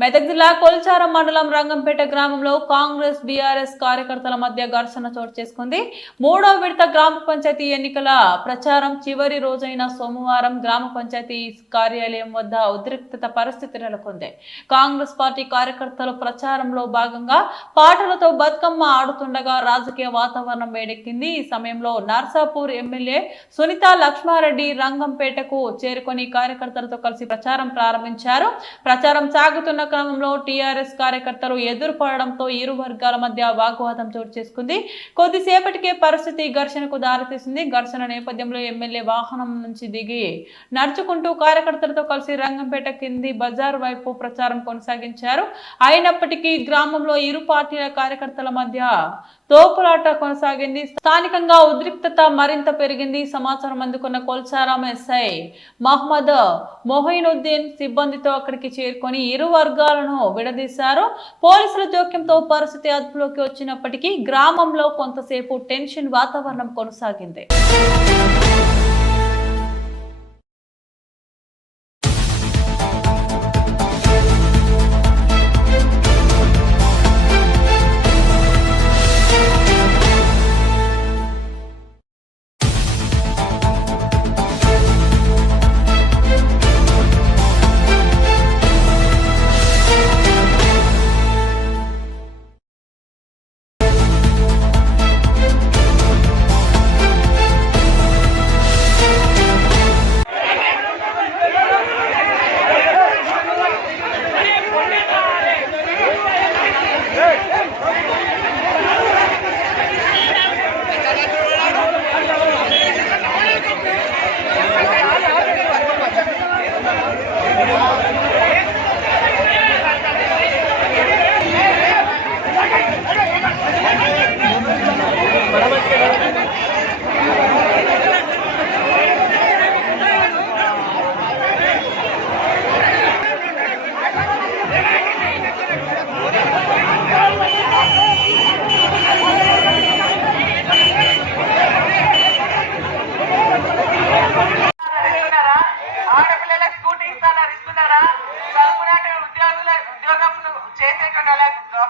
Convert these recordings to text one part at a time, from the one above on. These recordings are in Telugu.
మెదక్ జిల్లా కొల్చారం మండలం రంగంపేట గ్రామంలో కాంగ్రెస్ బీఆర్ఎస్ కార్యకర్తల మధ్య ఘర్షణ చోటు చేసుకుంది. మూడో విడత గ్రామ పంచాయతీ ఎన్నికల ప్రచారం చివరి రోజైన సోమవారం గ్రామ పంచాయతీ కార్యాలయం వద్ద ఉద్రిక్తత పరిస్థితి నెలకొంది. కాంగ్రెస్ పార్టీ కార్యకర్తలు ప్రచారంలో భాగంగా పాటలతో బతుకమ్మ ఆడుతుండగా రాజకీయ వాతావరణం వేడెక్కింది. ఈ సమయంలో నర్సాపూర్ ఎమ్మెల్యే సునీత లక్ష్మారెడ్డి రంగంపేటకు చేరుకొని కార్యకర్తలతో కలిసి ప్రచారం ప్రారంభించారు. ప్రచారం సాగుతున్న క్రమంలో టీఆర్ఎస్ కార్యకర్తలు ఎదురుపడడంతో ఇరు వర్గాల మధ్య వాగ్వాదం చోటు చేసుకుంది. కొద్దిసేపటికే పరిస్థితి ఘర్షణకు దారితీసింది. ఘర్షణ నేపథ్యంలో ఎమ్మెల్యే వాహనం నుంచి దిగి నడుచుకుంటూ కార్యకర్తలతో కలిసి రంగంపేట కింది బజార్ వైపు ప్రచారం కొనసాగించారు. అయినప్పటికీ గ్రామంలో ఇరు పార్టీల కార్యకర్తల మధ్య తోపులాట కొనసాగింది. స్థానికంగా ఉద్రిక్తత మరింత పెరిగింది. సమాచారం అందుకున్న కొల్చారం ఎస్ఐ మహమ్మద్ మొహినుద్దీన్ సిబ్బందితో అక్కడికి చేరుకొని ఇరు వర్గాలను విడదీశారు. పోలీసుల జోక్యంతో పరిస్థితి అదుపులోకి వచ్చినప్పటికీ గ్రామంలో కొంతసేపు టెన్షన్ వాతావరణం కొనసాగింది.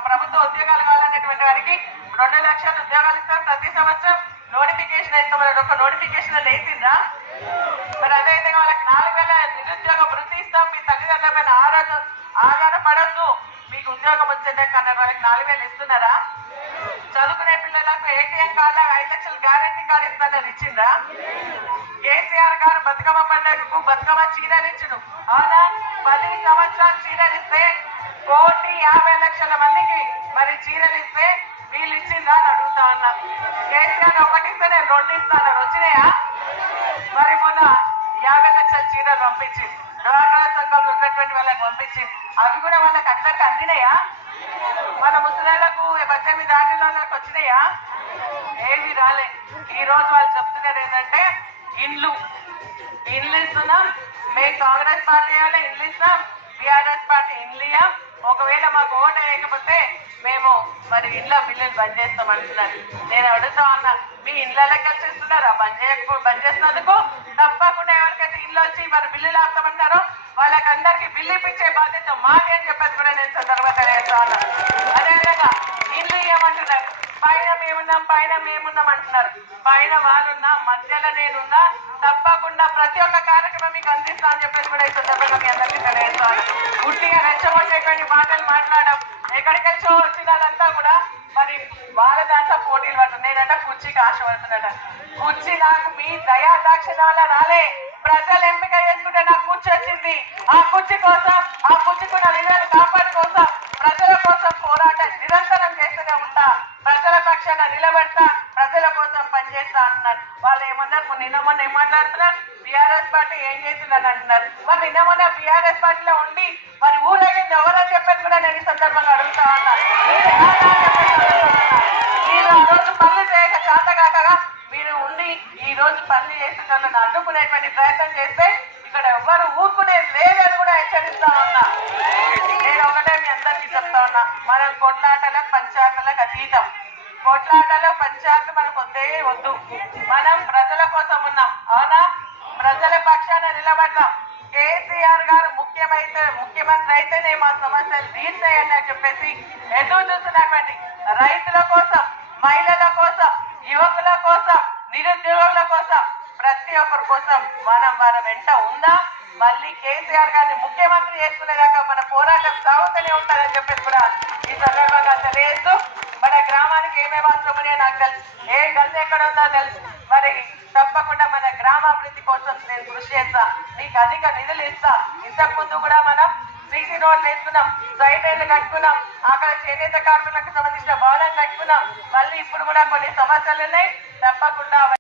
ప్రభుత్వ ఉద్యోగాలు కావాలనేటువంటి వారికి 2 లక్షల ఉద్యోగాలు ఇస్తారు. ప్రతి సంవత్సరం నోటిఫికేషన్ ఇస్తాం. ఒక నోటిఫికేషన్ వేసిందా? మరి అదేవిధంగా వాళ్ళకి 4,000 నిరుద్యోగ వృత్తి ఇస్తాం. మీ తల్లిదండ్రుల పైన ఆధారపడద్దు, మీకు ఉద్యోగం వచ్చేదాకా అన్నారు. వాళ్ళకి 4,000 ఇస్తున్నారా? చదువుకునే పిల్లలకు ఏటీఎం కార్డు 5 లక్షల గ్యారంటీ కార్డు ఇస్తానని ఇచ్చిందా? కేసీఆర్ గారు బతుకమ్మ పండుగకు బతుకమ్మ చీరలు ఇచ్చును. అవునా? 10 సంవత్సరాలు చీరలు ఇస్తే 1,50,00,000 మందికి మరి చీరలు ఇస్తే వీళ్ళు ఇచ్చిందా అని అడుగుతా ఉన్నా. కేసీఆర్ 1 ఇస్తే నేను 2 ఇస్తాను, వచ్చినాయా? మరి మొన్న 50 లక్షల చీరలు పంపించింది. డ్వాక్రా సంఘంలో ఉన్నటువంటి వాళ్ళకి పంపించింది. అవి కూడా వాళ్ళకి అందరికి అందినాయా? మన ముసలాళ్లకు 18 దాటిన వాళ్ళకి వచ్చినాయా? ఏవి రాలే. ఈ రోజు వాళ్ళు చెప్తున్నారు ఏంటంటే ఇండ్లు ఇస్తున్నాం, మేము కాంగ్రెస్ పార్టీ వాళ్ళే ఇండ్లు ఇస్తాం, బీఆర్ఎస్ పార్టీ ఇండ్లు ఇయ్యాం, ఒకవేళ మాకు ఓటు వేయకపోతే మేము మరి ఇండ్ల బిల్లులు బంద్ చేస్తాం అంటున్నారు. నేను అడుగుతా ఉన్నా, మీ ఇండ్లకి వచ్చేస్తున్నారా? బంద్ చేసినందుకు తప్పకుండా ఎవరికైతే ఇల్లు వచ్చి మరి బిల్లులు ఆపుతామంటారో వాళ్ళకందరికీ బిల్లు ఇప్పించే బాధ్యత మాకే అని చెప్పేసి కూడా నేను సందర్భంగా చేస్తా ఉన్నా. అదేవిధంగా ఇల్లు ఇవ్వమంటున్నారు. పైన మేమున్నాం అంటున్నారు. పైన వాళ్ళున్నా, మధ్యలో నేనున్నా, తప్పకుండా ప్రతి ఒక్క కార్యక్రమం మీకు అందిస్తా అని చెప్పేసి కూడా ఈ సందర్భంగా మీ అందరికీ తెలియజేస్తాను. గుట్టిగా రెచ్చగొట్టేటువంటి మాటలు మాట్లాడడం, ఎక్కడికి వచ్చో వచ్చినారంతా కూడా మరి వాళ్ళ దాంట్లో పోటీలు పడుతుంది. నేనంటే కుర్చీకి ఆశపడుతున్నట. కుర్చీ నాకు మీ దయా దాక్షిణ వల్ల రాలే, ప్రజలు ఎంపిక చేసుకుంటే నాకు కుర్చీ వచ్చింది. ఆ కుర్చీ కోసం, ఆ కుర్చీకున్న విలువలు కాపాడు కోసం, ప్రజల కోసం పోరాటం నిరంతరం చేస్తూనే ఉంటా, ప్రజల పక్షాన నిలబెడతా, ప్రజల కోసం పనిచేస్తా అంటున్నారు. వాళ్ళు ఏమన్నారు? నిన్న మొన్న ఏం మాట్లాడుతున్నారు? బీఆర్ఎస్ పార్టీ ఏం చేసిందని అంటున్నారు. మరి నిన్న మొన్న బీఆర్ఎస్ పార్టీలో ఉండి మరి ఊరేగింది ఎవరని చెప్పేసి కూడా నేను ఈ సందర్భంగా అడుగుతా ఉన్నా. మీరు ఆ రోజు పనులు చేయక చేతగాకగా మీరు ఉండి ఈ రోజు పనులు చేసి నన్ను అడ్డుకునేటువంటి ప్రయత్నం చేస్తే ఇక్కడ ఎవ్వరు ఊరుకునేది లేదని కూడా హెచ్చరిస్తా ఉన్నా. నేను ఒకటే మీ అందరికీ చెప్తా ఉన్నా, మనం కొట్లాటలకు పంచాయతీలకు అతీతం. కొట్లాటలో పంచాయతీ మనకు వద్దు. మనం ప్రజల కోసం ఉన్నాం. అవునా? ప్రజల పక్షాన నిలబడతాం. కేసీఆర్ గారు ముఖ్యమంత్రి అయితేనే మా సమస్యలు తీర్చాయని అని చెప్పేసి ఎదురు చూస్తున్నటువంటి రైతుల కోసం, మహిళల కోసం, యువకుల కోసం, నిరుద్యోగుల కోసం, ప్రతి ఒక్కరి కోసం మనం వారి వెంట ఉందాం. మళ్ళీ కేసీఆర్ గారిని ముఖ్యమంత్రి చేసుకునేదాకా మన పోరాటం సాగుతూనే ఉంటారని చెప్పేసి కూడా ఈ సందర్భంగా తెలియజేస్తూ, మన గ్రామానికి ఏమేమి అవసరం ఉన్నాయో నాకు తెలుసు, ఏ గల్లి ఎక్కడ ఉందో తెలుసు. మరి తప్పకుండా మన గ్రామాభివృద్ధి కోసం నేను కృషి చేస్తా, మీకు అధిక నిధులు ఇస్తా. ఇంతకు ముందు కూడా మనం సీసీ రోడ్లు వేసుకున్నాం, సైడ్లు కట్టుకున్నాం, అక్కడ చేనేత కార్మికులకు సంబంధించిన భవనం కట్టుకున్నాం. మళ్ళీ ఇప్పుడు కూడా కొన్ని సమస్యలు ఉన్నాయి, తప్పకుండా